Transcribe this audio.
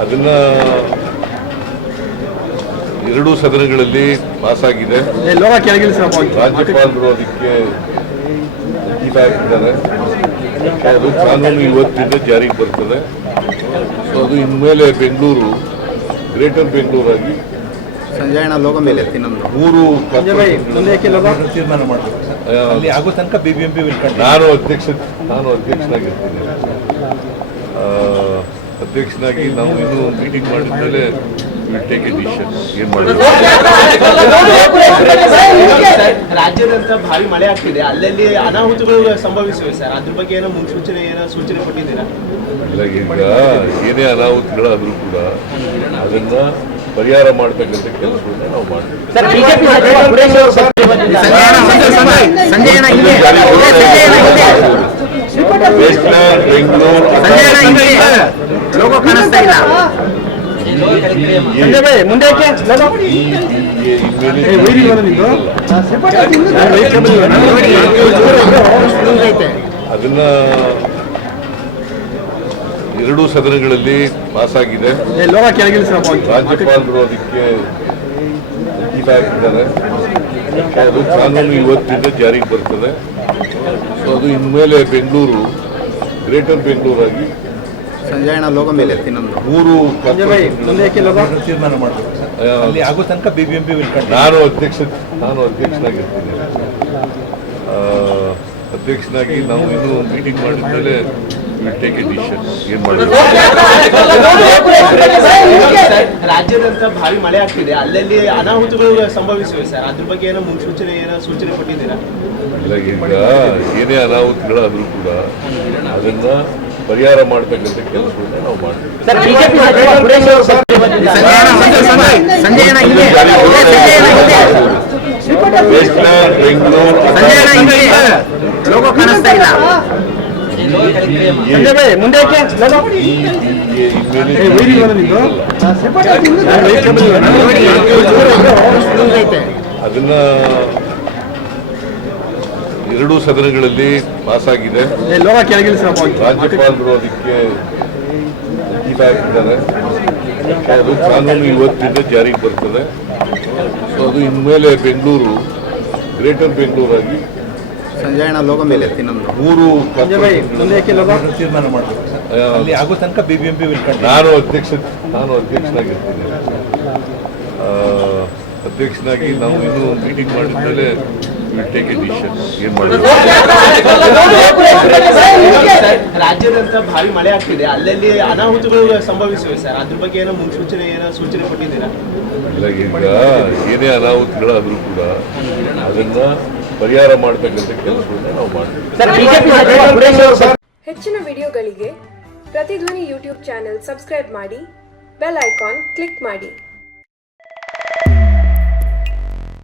ಅದನ್ನ ಎರಡೂ ಸದನಗಳಲ್ಲಿ ಪಾಸ್ ಆಗಿದೆ ರಾಜ್ಯಪಾಲರು ಅದಕ್ಕೆ ಅಂಕಿತ ಇದ್ದಾರೆ ಅದು ಕಾನೂನು ಇವತ್ತಿಂದ ಜಾರಿಗೆ ಬರ್ತದೆ. ಸೊ ಅದು ಇನ್ಮೇಲೆ ಬೆಂಗಳೂರು ಗ್ರೇಟರ್ ಬೆಂಗಳೂರಾಗಿ ಸಂಜಯಣ ಲೋಗ ಲೋಗೋ ಮೇಲೆ ಮೂರು ತೀರ್ಮಾನ ಮಾಡಬೇಕು. ಅಲ್ಲಿ ಆಗೋ ತನಕ ಬಿ ಬಿ ಎಂ ಪಿ ನಾನು ಅಧ್ಯಕ್ಷ ನಾನು ಅಧ್ಯಕ್ಷನಾಗಿರ್ತೀನಿ. ಅಧ್ಯಕ್ಷನಾಗಿ ನಾವು ಇನ್ನೂ ಮೀಟಿಂಗ್ ಮಾಡಿದ್ಮೇಲೆ ಟೇಕ್ ಎ ಡಿಸಿಷನ್ ಏನು ಮಾಡಬೇಕು ರಾಜ್ಯದಂತ ಭಾರಿ ಮಳೆ ಆಗ್ತಿದೆ ಅಲ್ಲಲ್ಲಿ ಅನಾಹುತಗಳು ಸಂಭವಿಸಿವೆ ಸರ್ ಅದ್ರ ಬಗ್ಗೆ ಏನೋ ಮುನ್ಸೂಚನೆ ಏನೋ ಸೂಚನೆ ಕೊಟ್ಟಿದ್ದೀರಾ ಇಲ್ಲ ಈಗ ಏನೇ ಅನಾಹುತಗಳಾದರೂ ಕೂಡ ಅದನ್ನ ಪರಿಹಾರ ಮಾಡ್ತಕ್ಕಂಥ ಕೆಲಸಗಳನ್ನ ನಾವು ಮಾಡ್ತೀವಿ ಬೆಂಗಳೂರು ಮುಂದೆ ಅದನ್ನ ಎರಡೂ ಸದನಗಳಲ್ಲಿ ಪಾಸ್ ಆಗಿದೆ ರಾಜ್ಯಪಾಲರು ಅದಕ್ಕೆ ಅಂಕಿತ ಹಾಕಿದ್ದಾರೆ ಅದು ಕಾನೂನು ಇವತ್ತಿಂದ ಜಾರಿಗೆ ಬರ್ತದೆ. ಸೊ ಅದು ಇನ್ಮೇಲೆ ಬೆಂಗಳೂರು ಗ್ರೇಟರ್ ಬೆಂಗಳೂರು ಆಗಿ ಲೋಗ ಮೇಲೆ ಮೂರು ಲೋಗೋ ತೀರ್ಮಾನ ಮಾಡಬೇಕು. ಆಗೋ ತನಕ B B M P will ನಾನು ಅಧ್ಯಕ್ಷ ನಾನು ಅಧ್ಯಕ್ಷನಾಗಿರ್ತೀನಿ. ಅಧ್ಯಕ್ಷನಾಗಿ ನಾವು ಇದು ಮೀಟಿಂಗ್ ಮಾಡಿದ್ಮೇಲೆ ಟೇಕ್ ಎ ಡಿಸಿಷನ್ ಏನು ಮಾಡಬೇಕು? ರಾಜ್ಯದಂತ ಭಾರಿ ಮಳೆ ಆಗ್ತಿದೆ. ಅಲ್ಲಲ್ಲಿ ಅನಾಹುತಗಳು ಸಂಭವಿಸಿವೆ ಸರ್. ಅದ್ರ ಬಗ್ಗೆ ಏನೋ ಮುನ್ಸೂಚನೆ ಏನೋ ಸೂಚನೆ ಕೊಟ್ಟಿದ್ದೀರಾ? ಇಲ್ಲ ಈಗ ಏನೇ ಅನಾಹುತಗಳಾದರೂ ಕೂಡ ಅದನ್ನ ಪರಿಹಾರ ಮಾಡ್ತಕ್ಕಂಥ ಕೆಲಸಗಳನ್ನ ನಾವು ಮಾಡ್ತೀವಿ ಅದನ್ನ ಎರಡೂ ಸದನಗಳಲ್ಲಿ ಪಾಸ್ ಕೆಳಗಿಳಿಸ್ರಪ್ಪ ರಾಜ್ಯಪಾಲರು ಅದಕ್ಕೆ ಅಂಕಿತ ಹಾಕಿದ್ದಾರೆ ಅದು ಕಾನೂನು ಇವತ್ತಿಂದ ಜಾರಿಗೆ ಬರ್ತದೆ. ಸೊ ಅದು ಇನ್ಮೇಲೆ ಬೆಂಗಳೂರು ಗ್ರೇಟರ್ ಬೆಂಗಳೂರಾಗಿ ಸಂಜಯಣ ಲೋಕ ಮೇಲೆ ಮೂರು ತೀರ್ಮಾನ ಮಾಡಬೇಕು. ಅಲ್ಲಿ ಆಗೋ ತನಕ B B M P will continue ನಾನು ಅಧ್ಯಕ್ಷ ನಾನು ಅಧ್ಯಕ್ಷನಾಗಿರ್ತೀನಿ. ಅಧ್ಯಕ್ಷನಾಗಿ ನಾವು ಇನ್ನೂ ಮೀಟಿಂಗ್ ಮಾಡಿದ್ಮೇಲೆ ಟೇಕ್ ಎ ಡಿಸಿಷನ್ ಏನು ರಾಜ್ಯದಂತ ಭಾರಿ ಮಳೆ ಆಗ್ತಿದೆ. ಅಲ್ಲಲ್ಲಿ ಅನಾಹುತಗಳು ಸಂಭವಿಸಿವೆ ಸರ್. ಅದ್ರ ಬಗ್ಗೆ ಏನೋ ಮುನ್ಸೂಚನೆ ಏನೋ ಸೂಚನೆ ಕೊಟ್ಟಿದ್ದೀರಾ? ಇಲ್ಲ ಈಗ ಏನೇ ಅನಾಹುತಗಳಾದರೂ ಕೂಡ ಅದನ್ನ ಪರಿಹಾರ ಮಾಡ್ತಕ್ಕಂಥ ಕೆಲಸವನ್ನ ನಾವು ಮಾಡ್ತೀವಿ. ಹೆಚ್ಚಿನ ವಿಡಿಯೋಗಳಿಗೆ ಪ್ರತಿಧ್ವನಿ ಯೂಟ್ಯೂಬ್ ಚಾನೆಲ್ ಸಬ್ಸ್ಕ್ರೈಬ್ ಮಾಡಿ ಬೆಲ್ ಐಕಾನ್ ಕ್ಲಿಕ್ ಮಾಡಿ.